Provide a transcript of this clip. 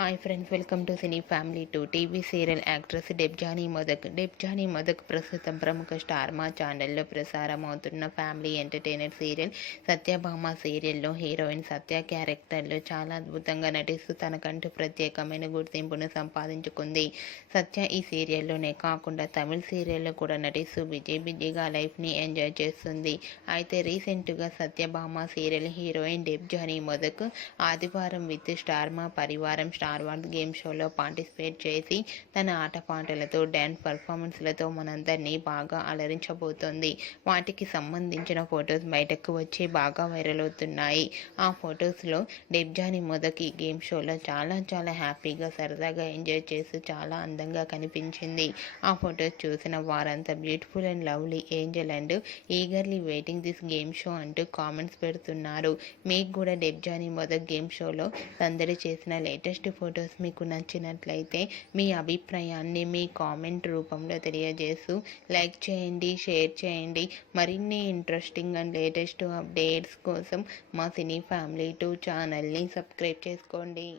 Hi friends, welcome to cine family two. TV serial actress Debjani Modak ప్రస్తుతం ప్రముఖ star మా ఛానల్లో ప్రసారం అవుతున్న ఫ్యామిలీ ఎంటర్టైనర్ సీరియల్ సత్యభామ సీరియల్లో హీరోయిన్ సత్య క్యారెక్టర్లో చాలా అద్భుతంగా నటిస్తూ తనకంటూ ప్రత్యేకమైన గుర్తింపును సంపాదించుకుంది. సత్య ఈ సీరియల్లోనే కాకుండా తమిళ సీరియల్లో కూడా నటిస్తూ బిజీగా లైఫ్ని ఎంజాయ్ చేస్తుంది. అయితే రీసెంట్గా సత్యభామ సీరియల్ హీరోయిన్ డెబ్జానీ మొదక్ ఆదివారం విత్ స్టార్ మా పరివారం స్టార్ వార్స్ గేమ్ షోలో పార్టిసిపేట్ చేసి తన ఆటపాటలతో డ్యాన్స్ పర్ఫార్మెన్స్లతో మనందరినీ బాగా అలరించబోతోంది. వాటికి సంబంధించిన ఫొటోస్ బయటకు వచ్చి బాగా వైరల్ అవుతున్నాయి. ఆ ఫొటోస్లో డెబ్జానీ మొదకి గేమ్ షోలో చాలా హ్యాపీగా సరదాగా ఎంజాయ్ చేస్తూ చాలా అందంగా కనిపించింది. ఆ ఫొటోస్ చూసిన వారంతా beautiful and lovely Angel and eagerly waiting this game show అంటూ కామెంట్స్ పెడుతున్నారు. మీకు కూడా డెబ్జానీ మొదక్ గేమ్ షోలో సందడి చేసిన లేటెస్ట్ ఫొటోస్ మీకు నచ్చినట్లయితే మీ అభిప్రాయాన్ని మీ కామెంట్ రూపంలో తెలియజేస్తూ లైక్ చేయండి, షేర్ చేయండి. మరిన్ని ఇంట్రెస్టింగ్ అండ్ లేటెస్ట్ అప్డేట్స్ కోసం మా సినీ ఫ్యామిలీ 2 ఛానల్ని సబ్స్క్రైబ్ చేసుకోండి.